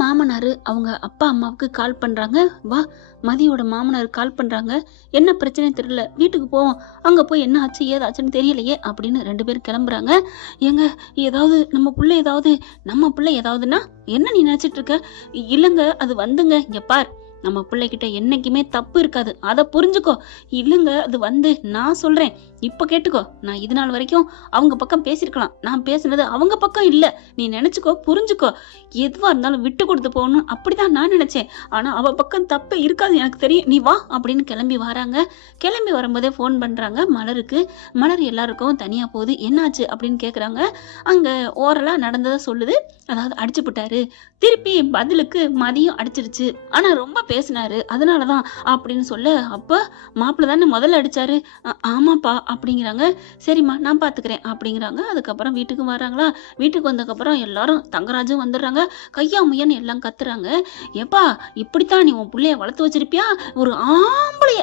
மாமனாரு அவங்க அப்பா அம்மாவுக்கு கால் பண்றாங்க. வா, மதியோட மாமனார் கால் பண்றாங்க. என்ன பிரச்சனை தெரியல, வீட்டுக்கு போவோம். அங்க போய் என்ன ஆச்சு ஏதாச்சுன்னு தெரியலையே அப்படின்னு 2 பேரும் கிளம்புறாங்க. ஏங்க, ஏதாவது நம்ம பிள்ளை ஏதாவதுன்னா என்ன நீ நினைச்சிட்டு இருக்க? இல்லங்க, அது வந்துங்க, இங்க பார், நம்ம பிள்ளைகிட்ட என்னைக்குமே தப்பு இருக்காது, அதை புரிஞ்சுக்கோ. இல்லங்க, அது நான் சொல்றேன், இப்ப கேட்டுக்கோ. நான் இது நாள் வரைக்கும் அவங்க பக்கம் பேசியிருக்கலாம், நான் பேசுனது அவங்க பக்கம் இல்ல. நீ நினைச்சுக்கோ, புரிஞ்சுக்கோ. எதுவா இருந்தாலும் விட்டு கொடுத்து போகணும், அப்படிதான் நான் நினைச்சேன். ஆனா அவ பக்கம் தப்பு இருக்காது, எனக்கு தெரியும். நீ வா அப்படின்னு கிளம்பி வராங்க. கிளம்பி வரும்போதே போன் பண்றாங்க மலருக்கு. மலர் எல்லாருக்கும் தனியா போகுது. என்னாச்சு அப்படின்னு கேக்குறாங்க. அங்க ஓரலா நடந்ததை சொல்லுது. அதாவது அடிச்சு போட்டாரு, திருப்பி பதிலுக்கு மதியம் அடிச்சிருச்சு, ஆனா ரொம்ப பேசினாரு, அதனாலதான் அப்படின்னு சொல்ல, அப்ப மாப்பிள்ள தானே முதல்ல அடிச்சாரு. ஆமாப்பா அப்படிங்கிறாங்க. சரிம்மா, நான் பாத்துக்கிறேன் அப்படிங்கிறாங்க. அதுக்கப்புறம் வீட்டுக்கு வராங்களா. வீட்டுக்கு வந்ததுக்கப்புறம் எல்லாரும், தங்கராஜும் வந்துடுறாங்க. கையா முயன்னு எல்லாம் கத்துறாங்க. ஏப்பா, இப்படித்தான் நீ உன் பிள்ளைய வளர்த்து வச்சிருப்பியா? ஒரு ஆம்பளைய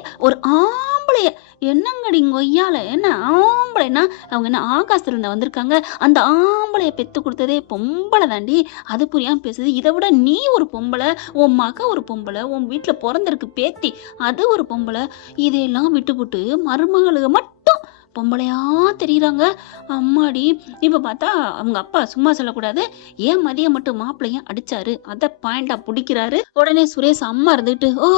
என்னங்கடி கொய்யால, என்ன ஆம்பளைன்னா அவங்க என்ன ஆகாசத்துல இருந்து வந்திருக்காங்க? அந்த ஆம்பளைய பெத்து கொடுத்ததே பொம்பளை தாண்டி, அது புரியாம பேசுது. இதை விட நீ ஒரு பொம்பளை, உன் மக ஒரு பொம்பளை, உன் வீட்டுல பிறந்திருக்கு பேத்தி, அது ஒரு பொம்பளை. இதையெல்லாம் விட்டுப்புட்டு மருமகளுக்கு மட்டும் பொம்பளையா தெரியுறாங்க. அம்மாடி, இப்ப பார்த்தா அவங்க அப்பா சும்மா சொல்லக்கூடாது, ஏன் மதியம் மட்டும் மாப்பிள்ளையும் அடிச்சாரு, அத பாயிண்டா பிடிக்கிறாரு. உடனே சுரேஷ் அம்மா இருந்துட்டு, ஓ,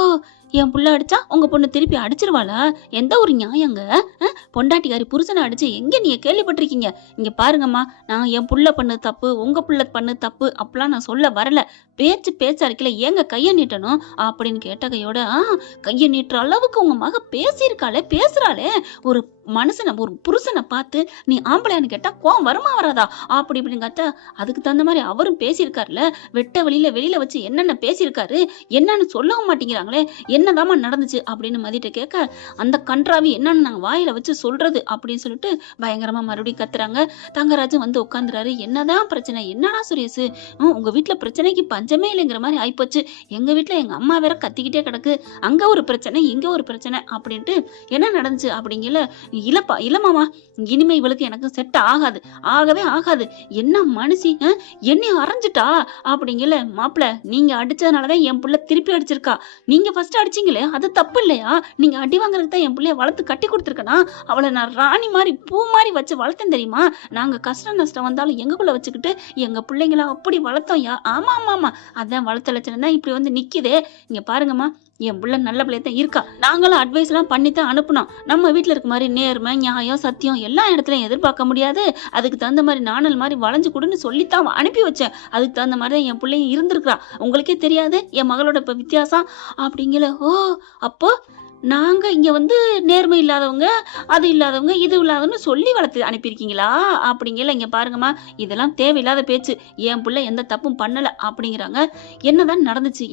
என் புள்ள அடிச்சா உங்க பொண்ணு திருப்பி அடிச்சிருவாளா? எந்த ஒரு நியாயங்க? பொண்டாட்டிக்காரி புருஷனை அடிச்சு எங்க நீங்க கேள்விப்பட்டிருக்கீங்க? இங்க பாருங்கம்மா, நான் என் புள்ள பண்ணு தப்பு, உங்க புள்ள பண்ணு தப்பு அப்படிலாம் நான் சொல்ல வரல. பேச்சா இருக்கல, ஏங்க கைய நீட்டணும் அப்படின்னு கேட்ட கையோட, கைய நீட்டுற அளவுக்கு உங்க மக பேசுறாளே. ஒரு மனுஷனை, ஒரு புருஷனை பார்த்து நீ ஆம்பளையான்னு கேட்டா கோவம் வருமா வராதா அப்படி இப்படின்னு கத்த, அதுக்கு தகுந்த மாதிரி அவரும் பேசியிருக்காருல. வெட்ட வெளியில வச்சு என்னென்ன பேசியிருக்காரு, என்னன்னு சொல்லவும் மாட்டேங்கிறாங்களே, என்னதாம்மா நடந்துச்சு அப்படின்னு மதிட்ட கேட்க, அந்த கன்றாவி என்னன்னு நாங்க வாயில வச்சு சொல்றது அப்படின்னு சொல்லிட்டு பயங்கரமா மறுபடியும் கத்துறாங்க. தங்கராஜ் வந்து உட்காந்துறாரு. என்னதான் பிரச்சனை, என்னடா சுரேஷ், உங்க வீட்டுல பிரச்சனைக்கு பஞ்சமே இல்லைங்கிற மாதிரி ஆயிப்போச்சு. எங்க வீட்டுல எங்க அம்மா வேற கத்திக்கிட்டே கிடக்கு, அங்க ஒரு பிரச்சனை இங்க ஒரு பிரச்சனை அப்படின்ட்டு. என்ன நடந்துச்சு அப்படிங்கல. இல்லமாமா, இனிமே இவளுக்கு எனக்கு செட் ஆகவே ஆகாது. என்ன மனுஷி, என்னை அரைஞ்சிட்டா அப்படிங்கல. மாப்பிள்ள, நீங்க அடிச்சதுனாலதான் என் புள்ள திருப்பி அடிச்சிருக்கா. நீங்க ஃபர்ஸ்ட் அடிச்சீங்களே, அது தப்பு இல்லையா? நீங்க அடி வாங்குறதுக்கு தான் என் பிள்ளைய வளர்த்து கட்டி கொடுத்துருக்கனா? அவளை நான் ராணி மாதிரி பூ மாதிரி வச்சு வளர்த்தேன் தெரியுமா? நாங்க கஷ்ட நஷ்டம் வந்தாலும் எங்கக்குள்ள வச்சுக்கிட்டு எங்க பிள்ளைங்கள அப்படி வளர்த்தோம். ஆமா, அதான் வளர்த்த லட்சணம் தான் இப்படி வந்து நிக்குதே. இங்க பாருங்கம்மா, என் பிள்ளை நல்ல பிள்ளைய தான் இருக்கா. நாங்களும் அட்வைஸ் எல்லாம் பண்ணித்தான் அனுப்புனோம். நம்ம வீட்டுல இருக்க மாதிரி நேர்மை, நியாயம், சத்தியம் எல்லா இடத்துலயும் எதிர்பார்க்க முடியாது. அதுக்கு தகுந்த மாதிரி நாணல் மாதிரி வளைஞ்சு கொடுன்னு சொல்லித்தான் அனுப்பி வச்சேன். அதுக்கு தகுந்த மாதிரி தான் என் பிள்ளைங்க இருந்திருக்கிறா. உங்களுக்கே தெரியாது என் மகளோட இப்ப வித்தியாசம் அப்படிங்கல. ஓ, அப்போ நாங்க இங்க வந்து நேர்மை இல்லாதவங்க, அது இல்லாதவங்க, இது இல்லாதவங்க சொல்லி வளர்த்து அனுப்பியிருக்கீங்களா அப்படிங்கல. இங்க பாருங்கம்மா, இதெல்லாம் தேவையில்லாத பேச்சு. என் பிள்ளை எந்த தப்பும் பண்ணல அப்படிங்கிறாங்க. என்னதான் நடந்துச்சு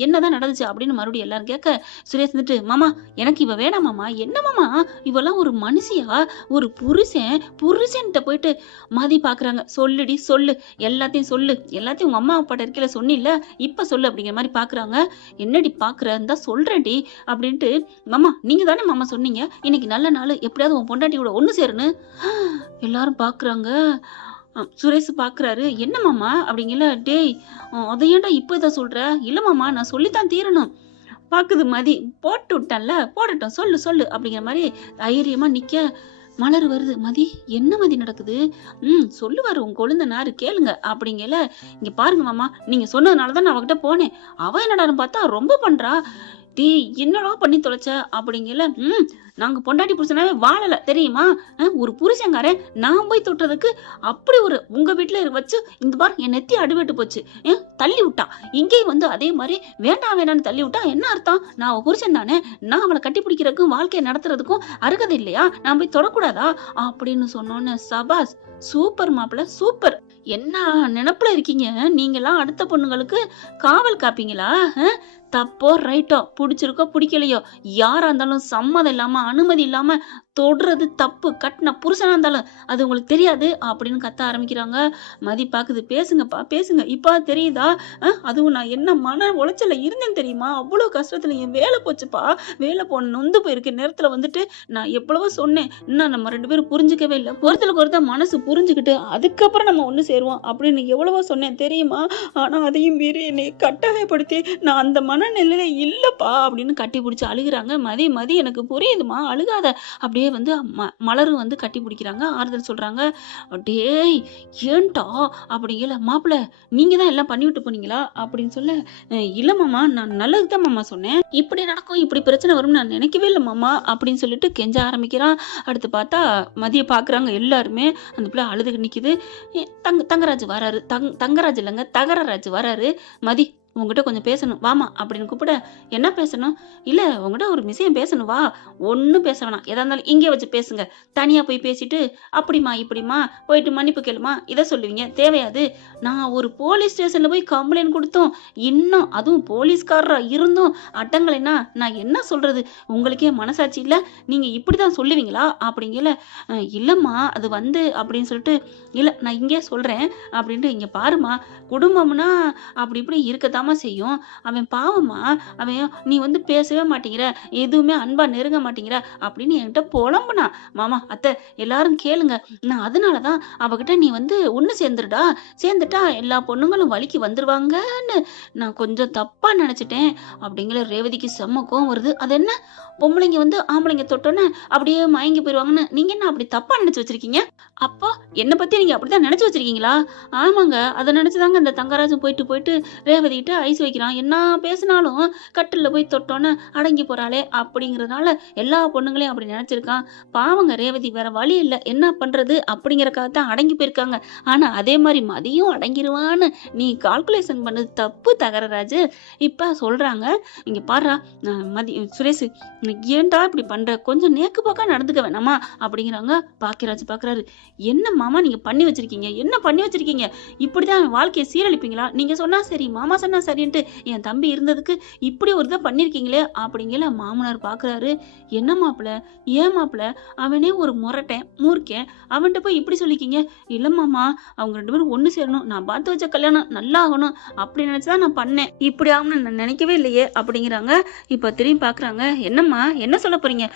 அப்படின்னு மறுபடியும் எல்லாரும் கேட்க, சுரேஷ் வந்துட்டு, மாமா எனக்கு இவ வேணாம் மாமா. என்ன மாமா, இவெல்லாம் ஒரு மனுஷியா? ஒரு புருஷன்ட்ட போயிட்டு மதி பாக்குறாங்க. சொல்லுடி சொல்லு, எல்லாத்தையும் சொல்லு, எல்லாத்தையும் உங்க அம்மா அப்பாட்ட இருக்கல சொன்னில்ல, இப்ப சொல்லு அப்படிங்கிற மாதிரி பாக்குறாங்க. என்னடி பாக்குற, இருந்தா சொல்றேன்டி அப்படின்ட்டு. மாமா, நீங்க தானே மாமா சொன்னீங்க இன்னைக்கு நல்ல நாள், எப்படியாவது உன் பொண்டாட்டியோட ஒண்ணு சேருன்னு. எல்லாரும் பாக்குறாங்க. சுரேஷ் பாக்குறாரு. என்ன மாமா அப்படிங்கல. டேய், அதையேண்டா இப்ப இதை சொல்ற? இல்ல மாமா, நான் சொல்லித்தான் தீரணும். பாக்குது மதி, போட்டு விட்டான்ல, போடட்டும், சொல்லு அப்படிங்கிற மாதிரி தைரியமா நிக்க. மலர் வருது. மதி, என்ன மதி நடக்குது? சொல்லுவாரு உங்க கொழுந்தனாரு, கேளுங்க அப்படிங்கல. இங்க பாருங்க மாமா, நீங்க சொன்னதுனாலதான் நான் அவகிட்ட போனேன். அவ என்னடான்னு பார்த்தா ரொம்ப பண்றா. டீ, என்னடா பண்ணி தொலைச்ச அப்படிங்கல. நாங்க பொண்டாட்டி புருஷனாவே வாழல தெரியுமா? ஒரு புருஷங்காரன் நான் போய் தொட்டதுக்கு அப்படி ஒரு உங்க வீட்டுல வச்சு இந்த பார் என் நெத்தி அடிபட்டு போச்சு, தள்ளி விட்டா. இங்கேயும் வந்து அதே மாதிரி வேண்டான்னு தள்ளி விட்டா என்ன அர்த்தம்? நான் அவ புருஷன் தானே, நான் அவளை கட்டி பிடிக்கிறதுக்கும் வாழ்க்கையை நடத்துறதுக்கும் அருகதை இல்லையா? நான் போய் தொடக்கூடாதா அப்படின்னு சொன்னோன்னு, சபாஸ், சூப்பர் மாப்பிள்ள, சூப்பர். என்ன நினைப்புல இருக்கீங்க நீங்கெல்லாம்? அடுத்த பொண்ணுங்களுக்கு காவல் காப்பீங்களா? தப்போ ரைட்டோ பிடிச்சிருக்கோ பிடிக்கலையோ யாரா இருந்தாலும் சம்மதம் இல்லாம அனுமதி இல்லாம தொடுறது தப்பு. கட்டின புருஷனா இருந்தாலும் அது உங்களுக்கு தெரியாது அப்படின்னு கத்த ஆரம்பிக்கிறாங்க. மதி பாக்குது. பேசுங்கப்பா பேசுங்க, இப்ப தெரியுதா? அதுவும் நான் என்ன மன உளைச்சல இருந்தேன்னு தெரியுமா? அவ்வளவு கஷ்டத்துல என் வேலை போச்சுப்பா. வேலை போன நொந்து போயிருக்க நேரத்துல வந்துட்டு நான் எவ்வளவோ சொன்னேன். இன்னும் நம்ம 2 பேரும் புரிஞ்சுக்கவே இல்லை. ஒருத்தருக்கு ஒருத்தர் மனசு புரிஞ்சுக்கிட்டு அதுக்கப்புறம் நம்ம ஒண்ணு சேருவோம் அப்படின்னு எவ்வளவோ சொன்னேன் தெரியுமா? ஆனா அதையும் மீறி என்னை கட்டாயப்படுத்தி நான் அந்த மனநிலையில இல்லப்பா அப்படின்னு கட்டி பிடிச்சி அழுகுறாங்க. மதி மதி எனக்கு புரியுதுமா, அழுகாத. அப்படியே வந்து மலரும் வந்து கட்டி பிடிக்கிறாங்க, ஆறுதல் சொல்றாங்க. டேய் ஏன்டா அப்படிங்கல. மாப்பிள்ள நீங்க தான் எல்லாம் பண்ணி விட்டு போனீங்களா அப்படின்னு சொல்ல, இல்ல மாமா நான் நல்லதுதான் மாமா சொன்னேன், இப்படி நடக்கும் இப்படி பிரச்சனை வரும் நான் நினைக்கவே இல்லை மாமா அப்படின்னு சொல்லிட்டு கெஞ்ச ஆரம்பிக்கிறான். அடுத்து பார்த்தா மதிய பாக்குறாங்க எல்லாருமே. அந்த பிள்ளை அழுது நிக்குது. தங்கராஜ் வராரு. தங்கராஜ் இல்லைங்க, தகரராஜ் வராரு. மதி உங்ககிட்ட கொஞ்சம் பேசணும் வாமா அப்படின்னு கூப்பிட, என்ன பேசணும்? இல்ல உங்ககிட்ட ஒரு விஷயம் பேசணும் வா. ஒன்னும் பேச வேணாம், எதா இருந்தாலும் இங்கே வச்சு பேசுங்க. தனியா போய் பேசிட்டு அப்படிமா இப்படிமா போயிட்டு மன்னிப்பு கேளுமா இதை சொல்லுவீங்க தேவையாது? நான் ஒரு போலீஸ் ஸ்டேஷன்ல போய் கம்ப்ளைண்ட் கொடுத்தோம், இன்னும் அதுவும் போலீஸ்காரரா இருந்தும் அடங்கலைன்னா நான் என்ன சொல்றது? உங்களுக்கே மனசாட்சி இல்ல, நீங்க இப்படிதான் சொல்லுவீங்களா அப்படிங்கல. இல்லம்மா அது வந்து அப்படின்னு சொல்லிட்டு, இல்ல நான் இங்கே சொல்றேன் அப்படின்ட்டு, இங்க பாருமா குடும்பம்னா அப்படி இப்படி இருக்கத்தாம செய்யும். அவன் பாவமா, அவன் நீ வந்து பேசவே மாட்டேங்கிற, எதுவுமே அன்பா நெருங்க மாட்டேங்கிற அப்படின்னு என்கிட்ட புலம்புனா. மாமா அத்தை எல்லாரும் கேளுங்க, நான் அதனாலதான் அவகிட்ட நீ வந்து ஒண்ணு சேர்ந்துட்டா எல்லா பொண்ணுங்களும் வலிக்கு வந்துருவாங்கன்னு நான் கொஞ்சம் தப்பா நினைச்சிட்டேன் அப்படிங்கிற. ரேவதிக்கு செம்ம கோவம் வருது. அது என்ன பொம்பளைங்க வந்து ஆம்பளைங்க தொட்டோன்னு அப்படியே மயங்கி போயிருவாங்கன்னு நீங்க என்ன அப்படி தப்பா நினைச்சு வச்சிருக்கீங்க? அப்போ என்னை பத்தி நீங்க அப்படிதான் நினைச்சு வச்சிருக்கீங்களா? ஆமாங்க, அதை நினைச்சுதாங்க இந்த தங்கராஜும் போயிட்டு ரேவதி கிட்ட ஐஸ் வைக்கிறான். என்ன பேசினாலும் கட்டில போய் தொட்டோன்னு அடங்கி போறாளே அப்படிங்கறதுனால எல்லா பொண்ணுங்களையும் அப்படி நினைச்சிருக்கான். பாவங்க ரேவதி வேற வழி இல்லை, என்ன பண்றது அப்படிங்கறக்காகத்தான் அடங்கி போயிருக்காங்க. ஆனா அதே மாதிரி மதியும் அடங்கிருவான்னு நீ கால்குலேஷன் பண்ணது தப்பு தகரராஜு. இப்ப சொல்றாங்க, இங்க பாடுறா சுரேஷ் ஏன்டா இப்படி பண்ற, கொஞ்சம் நேக்கு பாக்கா நடந்துக்க வேணாமா அப்படிங்கிறாங்க. பாக்கியராஜ் பாக்குறாரு, என்ன மாமா நீங்க பண்ணி வச்சிருக்கீங்க, என்ன பண்ணி வச்சிருக்கீங்க? இப்படிதான் வாழ்க்கையை சீரழிப்பீங்களா? நீங்க சொன்னா சரி மாமா சொன்னா சரின்ட்டு என் தம்பி இருந்ததுக்கு இப்படி ஒரு இதை பண்ணிருக்கீங்களே அப்படிங்கல. மாமனார் பாக்குறாரு, என்ன மாப்பிள்ள ஏன் மாப்பிள்ள, அவனே ஒரு முரட்டேன் மூர்க்கேன், அவன்கிட்ட போய் இப்படி சொல்லிக்கீங்க? இல்ல மாமா அவங்க 2 பேரும் ஒண்ணு சேரணும், நான் பார்த்து வச்ச கல்யாணம் நல்லா ஆகணும் அப்படி நினைச்சுதான் நான் பண்ணேன், இப்படி ஆகணும்னு நான் நினைக்கவே இல்லையே அப்படிங்கிறாங்க. இப்ப திரும்பி பாக்குறாங்க, என்னம்மா என்ன சொல்ல போறீங்க?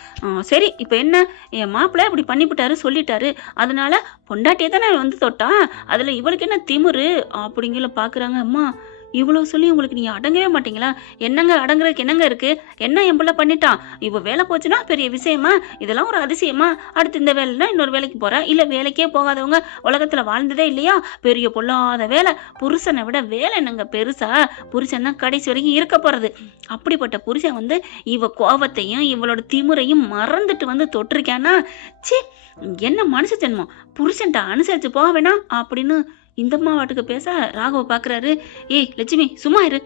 சரி இப்ப என்ன, என் மாப்பிள்ள இப்படி பண்ணிவிட்டாரு சொல்லிட்டாரு, அதனால பொண்டாட்டியே தானே வந்து தொட்டான், அதுல இவளுக்கு என்ன திமுரு அப்படிங்கல. பாக்குறாங்க, அம்மா இவ்வளவு சொல்லி உங்களுக்கு நீங்க அடங்கவே மாட்டீங்களா? என்னங்க அடங்குறதுக்கு என்னங்க இருக்கு? என்ன என் பிள்ளை பண்ணிட்டான், இவ வேலை போச்சுன்னா பெரிய விஷயமா? இதெல்லாம் ஒரு அதிசயமா? அடுத்து இந்த வேலைன்னா இன்னொரு வேலைக்கு போற, இல்ல வேலைக்கே போகாதவங்க உலகத்துல வாழ்ந்ததே இல்லையா? பெரிய பொல்லாத வேலை, புருஷனை விட வேலை என்னங்க பெருசா? புருஷன் தான் கடைசி வரைக்கும் இருக்க போறது. அப்படிப்பட்ட புருஷன் வந்து இவ கோபத்தையும் இவளோட திமுறையும் மறந்துட்டு வந்து தொட்டிருக்கானா? சி என்ன மனுஷ ஜென்மம், புருஷன்ட்ட அனுசரிச்சு போக வேணாம் அப்படின்னு இந்த மாவாட்டுக்கு பேச ராகவ பாக்குறாரு. ஏய் லட்சுமி சும்மா இரு,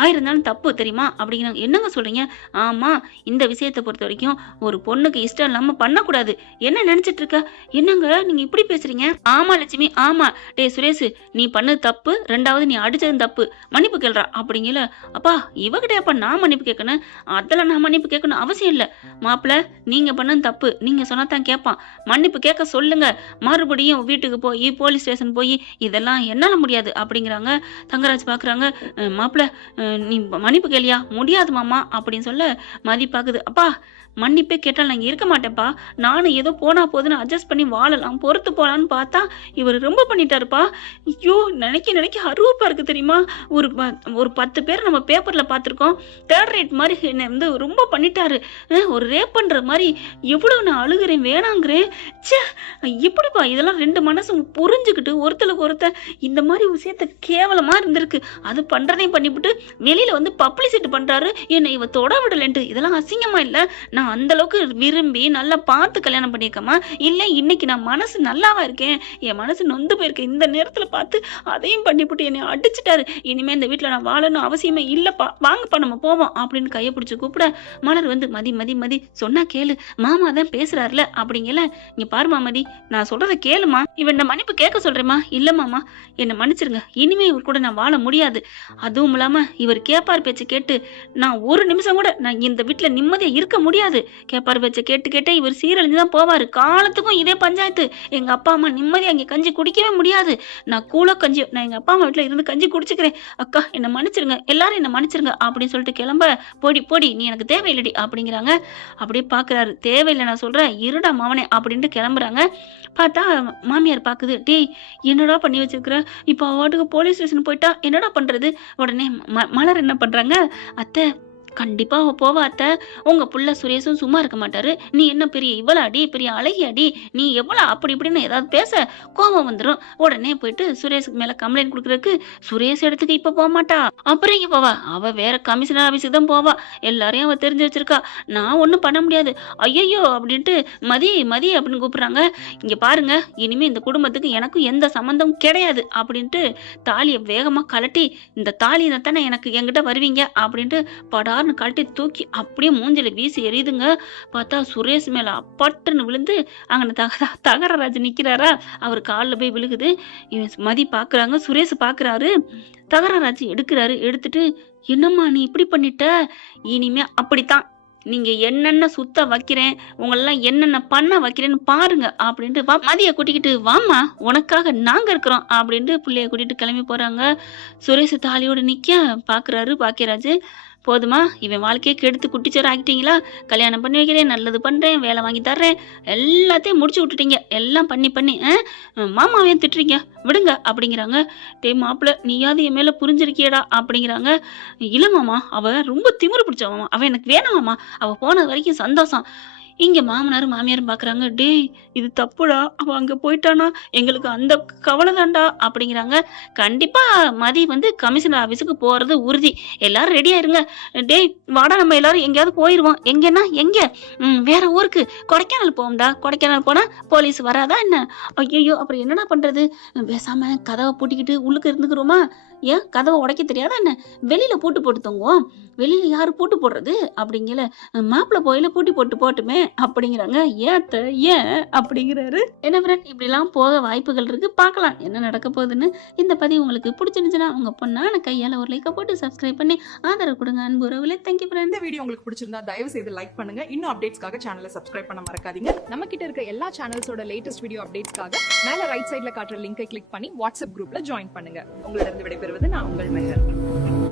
ஆயிருந்தாலும் தப்பு தெரியுமா அப்படிங்கிறாங்க. என்னங்க சொல்றீங்க? ஆமா, இந்த விஷயத்தை பொறுத்த வரைக்கும் ஒரு பொண்ணுக்கு இஷ்டம் இல்லாம பண்ணக்கூடாது. என்ன நினைச்சிட்டு இருக்க? என்னங்க நீங்க இப்படி பேசுறீங்க? ஆமா லட்சுமி ஆமா. டே சுரேஷ் நீ பண்ணது தப்பு, 2வது நீ அடிச்சது தப்பு, மன்னிப்பு கேள்றா அப்படிங்கல. அப்பா இவகிட்ட அப்ப நான் மன்னிப்பு கேட்கணும்? அதெல்லாம் நான் மன்னிப்பு கேட்கணும் அவசியம் இல்ல. மாப்பிள்ள நீங்க பண்ணது தப்பு, நீங்க சொன்னாதான் கேட்பான், மன்னிப்பு கேட்க சொல்லுங்க. மறுபடியும் வீட்டுக்கு போய் போலீஸ் ஸ்டேஷன் போய் இதெல்லாம் என்னால முடியாது அப்படிங்கிறாங்க. தங்கராஜ் பாக்குறாங்க, மாப்பிள்ள நீ மன்னிப்பு கேளியா? முடியாது மாமா அப்படின்னு சொல்ல மதி பாக்குது. அப்பா மன்னிப்பே கேட்டால் நான் இருக்க மாட்டேன்ப்பா, நானும் ஏதோ போனா போதுன்னு அட்ஜஸ்ட் பண்ணி வாழலாம் பொறுத்து போலான்னு பார்த்தா இவர் ரொம்ப பண்ணிட்டாருப்பா. ஐயோ நினைக்க அருவப்பா இருக்கு தெரியுமா? ஒரு 10 பேர் நம்ம பேப்பர்ல பார்த்துருக்கோம், 3rd ரேட் மாதிரி என்னை வந்து ரொம்ப பண்ணிட்டாரு, ஒரு ரேப் பண்ற மாதிரி. எவ்வளவு நான் அழுகிறேன் வேணாங்கிறேன். சே எப்படிப்பா இதெல்லாம் 2 மனசும் புரிஞ்சுக்கிட்டு ஒருத்தருக்கு ஒருத்தர் இந்த மாதிரி விஷயத்த கேவலமா இருந்திருக்கு. அது பண்றதையும் பண்ணிவிட்டு வெளியில வந்து பப்ளிசிட்டி பண்றாரு, என்னை இவ தொட விடலன்ட்டு. இதெல்லாம் அசிங்கமா இல்ல? நான் அந்த அளவுக்கு விரும்பி நல்லா பார்த்து கல்யாணம் பண்ணியிருக்கமா? இல்லை இன்னைக்கு நான் மனசு நல்லாவா இருக்கேன்? என் மனசு நொந்து போயிருக்கேன். இந்த நேரத்தில் பார்த்து அதையும் பண்ணிவிட்டு என்னை அடிச்சுட்டாரு. இனிமேல் இந்த வீட்டில் நான் வாழணும் அவசியமே இல்லைப்பா, வாங்கப்பா நம்ம போவோம் அப்படின்னு கையை பிடிச்சி கூப்பிட மலர் வந்து மதி மதி மதி சொன்னா கேளு, மாமா தான் பேசுறாருல அப்படிங்கல. இங்க பாருமா மதி நான் சொல்றதை கேளுமா, இவன் மன்னிப்பு கேட்க சொல்றேம்மா. இல்ல மாமா என்னை மன்னிச்சிருங்க, இனிமே இவர் கூட நான் வாழ முடியாது. அதுவும் இல்லாம இவர் கேப்பார் பேச்சை கேட்டு நான் ஒரு நிமிஷம் கூட நான் இந்த வீட்டுல நிம்மதியா இருக்க முடியாது. கேப்பார் பேச்சை கேட்டு இவர் சீரழிஞ்சுதான் போவாரு. காலத்துக்கும் இதே பஞ்சாயத்து. எங்க அப்பா அம்மா நிம்மதியா அங்கே கஞ்சி குடிக்கவே முடியாது. நான் கூழ கஞ்சி நான் எங்க அப்பா அம்மா வீட்டுல இருந்து கஞ்சி குடிச்சுக்கிறேன். அக்கா என்ன மன்னிச்சிருங்க, எல்லாரும் என்ன மன்னிச்சிருங்க அப்படின்னு சொல்லிட்டு கிளம்ப, போடி நீ எனக்கு தேவையில்லடி அப்படிங்கிறாங்க. அப்படியே பாக்குறாரு. தேவையில்லை நான் சொல்றேன், இருடா மவனே அப்படின்ட்டு கிளம்புறாங்க. பார்த்தா மாமியார் பாக்குது. டேய் என்னடா பண்ணி வச்சிருக்கிற, இப்போ வாட்டுக்கு போலீஸ் ஸ்டேஷன் போயிட்டா என்னடா பண்றது? உடனே மலர் என்ன பண்றாங்க, அத்தை கண்டிப்பா அவ போவா அத்தை. உங்க புள்ள சுரேஷும் சும்மா இருக்க மாட்டாரு. நீ என்ன பெரிய இவளாடி, பெரிய அழகியாடி, நீ எவ்வளவு அப்படி இப்படின்னு ஏதாவது பேச கோபம் வந்துடும். உடனே போயிட்டு சுரேஷுக்கு மேல கம்ப்ளைண்ட் கொடுக்கறதுக்கு சுரேஷ் இடத்துக்கு இப்ப போக மாட்டா. அப்புறம் இங்க போவா, அவ வேற கமிஷனர் ஆபீஸுக்கு தான் போவா. எல்லாரையும் அவ தெரிஞ்சு வச்சிருக்கா. நான் ஒன்னும் பண்ண முடியாது. ஐயோ அப்படின்ட்டு மதி அப்படின்னு கூப்பிடுறாங்க. இங்க பாருங்க, இனிமே இந்த குடும்பத்துக்கு எனக்கும் எந்த சம்பந்தமும் கிடையாது அப்படின்ட்டு தாலியை வேகமா கலட்டி, இந்த தாலியை தானே எனக்கு என்கிட்ட வருவீங்க அப்படின்ட்டு படா கழட்டி தூக்கி அப்படியே மூஞ்சில வீசி எரியுதுங்க. பார்த்தா சுரேஷ் மேல அப்பட்டுன்னு விழுந்து அங்க தகரராஜ் நிக்கிறாரா, அவர் காலில் போய் விழுகுது. மதி பாக்குறாங்க, சுரேஷ் பாக்குறாரு. தகரராஜ் எடுத்துட்டு என்னம்மா நீ இப்படி பண்ணிட்ட, இனிமே அப்படித்தான் நீங்க என்னென்ன சுத்த வைக்கிறேன், உங்களெல்லாம் என்னென்ன பண்ண வைக்கிறேன்னு பாருங்க அப்படின்ட்டு மதிய கூட்டிக்கிட்டு வாமா உனக்காக நாங்க இருக்கிறோம் அப்படின்ட்டு பிள்ளைய கூட்டிட்டு கிளம்பி போறாங்க. சுரேஷ் தாலியோட நிக்க பாக்குறாரு பாக்கியராஜ். போதுமா, இவன் வாழ்க்கையை கெடுத்து குட்டிச்சோறு ஆக்கிட்டீங்களா? கல்யாணம் பண்ணி வைக்கிறேன், நல்லது பண்றேன், வேலை வாங்கி தர்றேன், எல்லாத்தையும் முடிச்சு விட்டுட்டீங்க. எல்லாம் பண்ணி மாமாவையும் திட்டுறீங்க, விடுங்க அப்படிங்கிறாங்க. டே மாப்பிள்ள நீயாவது என் மேல புரிஞ்சிருக்கியடா அப்படிங்கிறாங்க. இல்ல மாமா, அவ ரொம்ப திமிரு பிடிச்சவாமா, அவ எனக்கு வேணாமாமா, அவ போன வரைக்கும் சந்தோஷம். இங்க மாமனாரும் மாமியாரும் பாக்குறாங்க. டேய் இது தப்புடா, அவ அங்க போயிட்டானா எங்களுக்கு அந்த கவலை தான்டா அப்படிங்கிறாங்க. கண்டிப்பா மதி கமிஷனர் ஆபீஸுக்கு போறது உறுதி. எல்லாரும் ரெடியா இருங்க. டேய் வாடா நம்ம எல்லாரும் எங்கேயாவது போயிருவோம். எங்கன்னா எங்க? வேற ஊருக்கு, கொடைக்கானல் போவோம்டா. கொடைக்கானல் போனா போலீஸ் வராதா என்ன? ஐயோ அப்புறம் என்னடா பண்றது? பேசாம கதவை பூட்டிக்கிட்டு உள்ளுக்கு இருந்துக்கிறோமா? ஏன் கதவை உடைக்க தெரியாதா என்ன? வெளியில போட்டு தூங்குவோம். வெளியில யாரு பூட்டு போடுறது அப்படிங்கல, மாப்பிள்ள போயில பூட்டி போட்டுமே அப்படிங்கிறாங்க. ஏன் அப்படிங்கிறாரு. என்ன ஃப்ரெண்ட், இப்படி எல்லாம் போக வாய்ப்புகள் இருக்கு. பார்க்கலாம் என்ன நடக்க போகுதுன்னு. இந்த பதிவு உங்களுக்கு பிடிச்சிருந்துச்சுன்னா உங்க பொண்ணான கையால ஒரு லைக்கை போட்டு சப்ஸ்கிரைப் பண்ணி ஆதரவு கொடுங்க அன்பு உறவுகளே. Thank you friend. இந்த வீடியோ உங்களுக்கு பிடிச்சிருந்தா தயவு செய்து லைக் பண்ணுங்க. இன்னும் அப்டேட்ஸ்க்காக சேனலை சப்ஸ்கிரைப் பண்ண மறக்காதீங்க. நம்ம கிட்ட இருக்க எல்லா சேனல்ஸோட லேட்டஸ்ட் வீடியோ அப்டேட்ஸ்க்காக மேல ரைட் சைட்ல காட்டுற லிங்கை கிளிக் பண்ணி வாட்ஸ்அப் குரூப்ல ஜாயின் பண்ணுங்க. உங்களிடம் விடைபெறுவது நான் உங்கள் மெஹர்.